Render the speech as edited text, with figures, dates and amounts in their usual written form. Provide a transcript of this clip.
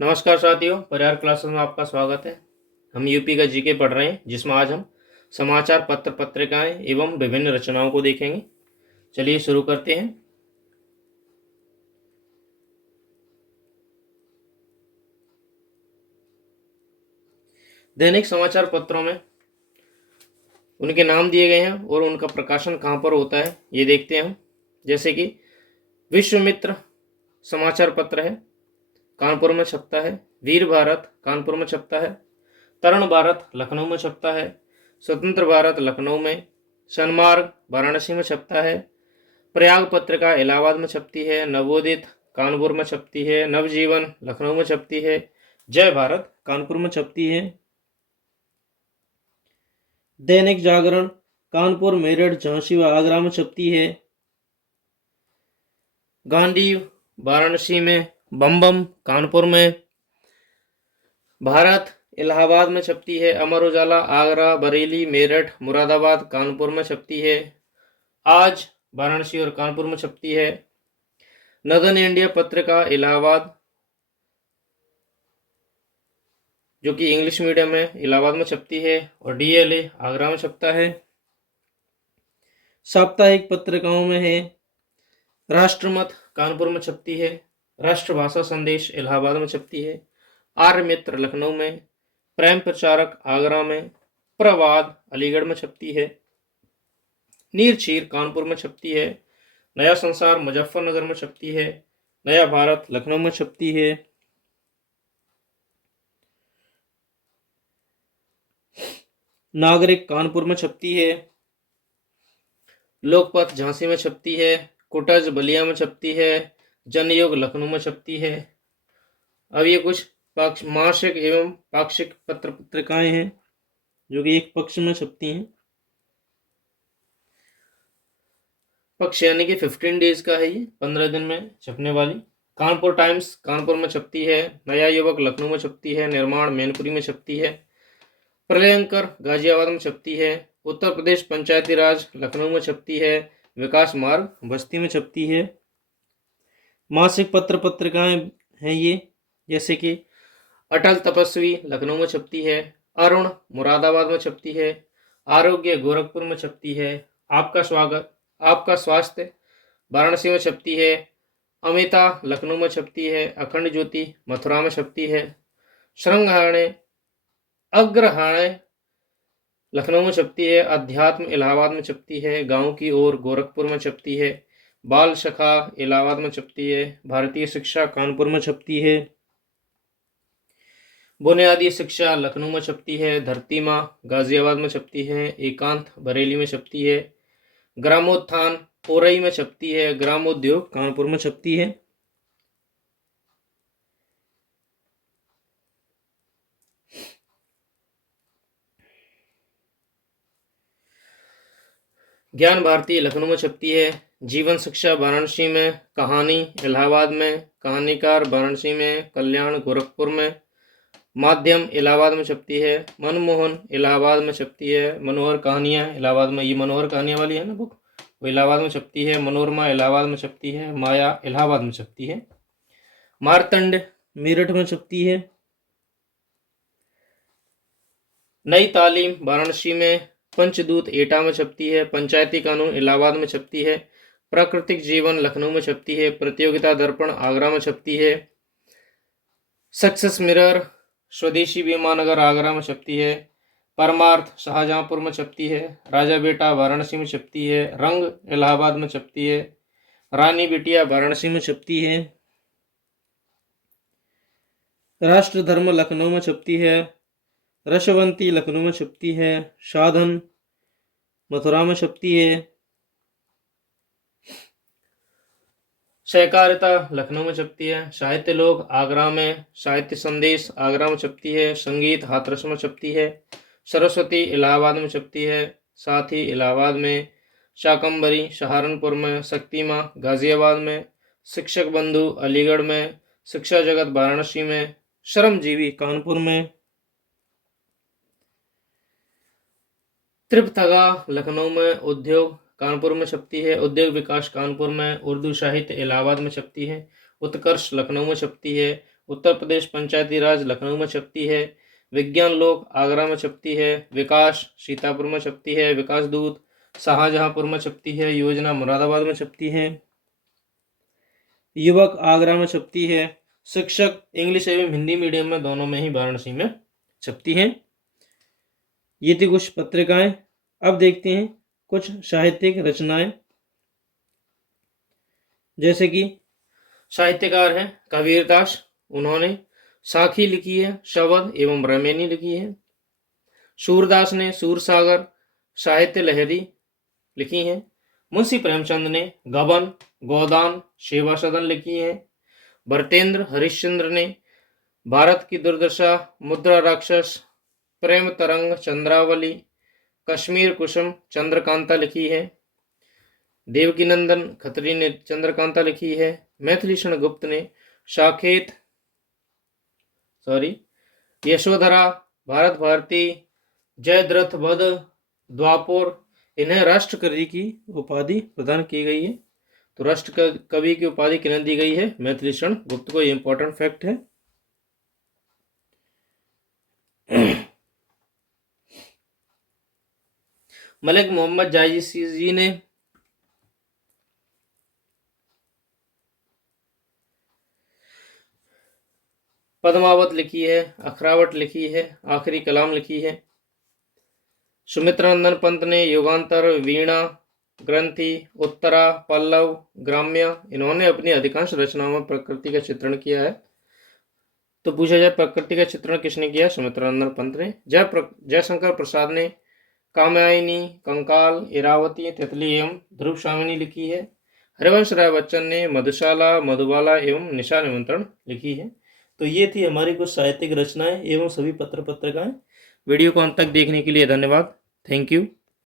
नमस्कार साथियों, परिहार क्लासेस में आपका स्वागत है। हम यूपी का जीके पढ़ रहे हैं, जिसमें आज हम समाचार पत्र पत्रिकाएं एवं विभिन्न रचनाओं को देखेंगे। चलिए शुरू करते हैं। दैनिक समाचार पत्रों में उनके नाम दिए गए हैं और उनका प्रकाशन कहाँ पर होता है ये देखते हैं हम। जैसे कि विश्वमित्र समाचार पत्र है, कानपुर में छपता है। वीर भारत कानपुर में छपता है। तरुण भारत लखनऊ में छपता है। स्वतंत्र भारत लखनऊ में। सन्मार्ग वाराणसी में छपता है। प्रयाग पत्रिका इलाहाबाद में छपती है। नवोदित कानपुर में छपती है। नवजीवन लखनऊ में छपती है। जय भारत कानपुर में छपती है। दैनिक जागरण कानपुर, मेरठ, झांसी व आगरा में छपती है। गांधी वाराणसी में। बम कानपुर में। भारत इलाहाबाद में छपती है। अमर उजाला आगरा, बरेली, मेरठ, मुरादाबाद, कानपुर में छपती है। आज वाराणसी और कानपुर में छपती है। नदन इंडिया पत्रिका इलाहाबाद, जो कि इंग्लिश मीडियम है, इलाहाबाद में छपती है। और डीएलए आगरा में छपता है। साप्ताहिक पत्रिकाओं में है राष्ट्रमत कानपुर में छपती है। राष्ट्रभाषा संदेश इलाहाबाद में छपती है। आर्य मित्र लखनऊ में। प्रेम प्रचारक आगरा में। प्रवाद अलीगढ़ में छपती है। नीरछीर कानपुर में छपती है। नया संसार मुजफ्फरनगर में छपती है। नया भारत लखनऊ में छपती है। नागरिक कानपुर में छपती है। लोकपथ झांसी में छपती है। कुटज बलिया में छपती है। जनयुग लखनऊ में छपती है। अब ये कुछ मासिक एवं पाक्षिक पत्र पत्रिकाएं हैं जो कि एक पक्ष में छपती हैं। पक्ष यानी कि 15 डेज का है, ये 15 दिन में छपने वाली। कानपुर टाइम्स कानपुर में छपती है। नया युवक लखनऊ में छपती है। निर्माण मैनपुरी में छपती है। प्रलयंकर गाजियाबाद में छपती है। उत्तर प्रदेश पंचायती राज लखनऊ में छपती है। विकास मार्ग बस्ती में छपती है। मासिक पत्र पत्रिकाएं हैं ये, जैसे कि अटल तपस्वी लखनऊ में छपती है। अरुण मुरादाबाद में छपती है। आरोग्य गोरखपुर में छपती है। आपका स्वागत आपका स्वास्थ्य वाराणसी में छपती है। अमिता लखनऊ में छपती है। अखंड ज्योति मथुरा में छपती है। श्रृंगारण्य अग्रहाण्य लखनऊ में छपती है। अध्यात्म इलाहाबाद में छपती है। गांव की ओर गोरखपुर में छपती है। बाल सखा इलाहाबाद में छपती है। भारतीय शिक्षा कानपुर में छपती है। बुनियादी शिक्षा लखनऊ में छपती है। धरती माँ गाजियाबाद में छपती है। एकांत बरेली में छपती है। ग्रामोत्थान ओरई में छपती है। ग्रामोद्योग कानपुर में छपती है। ज्ञान भारती लखनऊ में छपती है। जीवन शिक्षा वाराणसी में। कहानी इलाहाबाद में। कहानीकार वाराणसी में। कल्याण गोरखपुर में। माध्यम इलाहाबाद में छपती है। मनमोहन इलाहाबाद में छपती है। मनोहर कहानियाँ इलाहाबाद में, ये मनोहर कहानियाँ वाली है ना बुक, वो इलाहाबाद में छपती है। मनोरमा इलाहाबाद में छपती है। माया इलाहाबाद में छपती है। मारतंड मेरठ में छपती है। नई तालीम वाराणसी में। पंचदूत एटा में छपती है। पंचायती कानून इलाहाबाद में छपती है। प्राकृतिक जीवन लखनऊ में छपती है। प्रतियोगिता दर्पण आगरा में छपती है। सक्सेस मिरर स्वदेशी विमानगर आगरा में छपती है। परमार्थ शाहजहांपुर में छपती है। राजा बेटा वाराणसी में छपती है। रंग इलाहाबाद में छपती है। रानी बिटिया वाराणसी में छपती है। राष्ट्र धर्म लखनऊ में छपती है। रसवंती लखनऊ में छपती है। साधन मथुरा में छपती है। सहकारिता लखनऊ में छपती है। साहित्य लोग आगरा में। साहित्य संदेश आगरा में छपती है। संगीत हाथरस में छपती है। सरस्वती इलाहाबाद में छपती है। साथी इलाहाबाद में। शाकंबरी सहारनपुर में। शक्तिमाँ गाजियाबाद में। शिक्षक बंधु अलीगढ़ में। शिक्षा जगत वाराणसी में। श्रमजीवी कानपुर में। त्रिपथगा लखनऊ में। उद्योग कानपुर में छपती है। उद्योग विकास कानपुर में। उर्दू साहित्य इलाहाबाद में छपती है। उत्कर्ष लखनऊ में छपती है। उत्तर प्रदेश पंचायती राज लखनऊ में छपती है। विज्ञान लोक आगरा में छपती है। विकास सीतापुर में छपती है। विकास दूत शाहजहांपुर में छपती है। योजना मुरादाबाद में छपती है। युवक आगरा में छपती है। शिक्षक इंग्लिश एवं हिंदी मीडियम में दोनों में ही वाराणसी में छपती है। ये थी कुछ पत्रिकाएं। अब देखते हैं कुछ साहित्यिक रचनाएं। जैसे कि साहित्यकार हैं कबीरदास, उन्होंने साखी लिखी है, शबद एवं ब्रह्मणी लिखी है। सूरदास ने सूरसागर, साहित्य लहरी लिखी है। मुंशी प्रेमचंद ने गबन, गोदान, सेवा सदन लिखी है। भरतेंद्र हरिश्चंद्र ने भारत की दुर्दशा, मुद्रा राक्षस, प्रेम तरंग, चंद्रावली, कश्मीर कुसुम, चंद्रकांता लिखी है। देवकीनंदन खत्री ने चंद्रकांता लिखी है। मैथिलीषण गुप्त ने साकेत यशोधरा, भारत भारती, जयद्रथ वध, द्वापर, इन्हें राष्ट्र कवि की उपाधि प्रदान की गई है। तो राष्ट्र कवि की उपाधि किन्हें दी गई है? मैथिलीषण गुप्त को। ये इंपॉर्टेंट फैक्ट है। मलिक मोहम्मद जायसी जी ने पद्मावत लिखी है, अखरावट लिखी है, आखिरी कलाम लिखी है। सुमित्रानंदन पंत ने युगांतर, वीणा, ग्रंथि, उत्तरा, पल्लव, ग्राम्य, इन्होंने अपनी अधिकांश रचनाओं में प्रकृति का चित्रण किया है। तो पूछा जाए प्रकृति का चित्रण किसने किया? सुमित्रानंदन पंत ने। जयशंकर प्रसाद ने कामयानी, कंकाल, इरावती, तितली एवं ध्रुव स्वामिनी लिखी है। हरिवंश राय बच्चन ने मधुशाला, मधुबाला एवं निशा निमंत्रण लिखी है। तो ये थी हमारी कुछ साहित्यिक रचनाएं एवं सभी पत्र पत्रिकाएं। वीडियो को अंत तक देखने के लिए धन्यवाद। Thank you.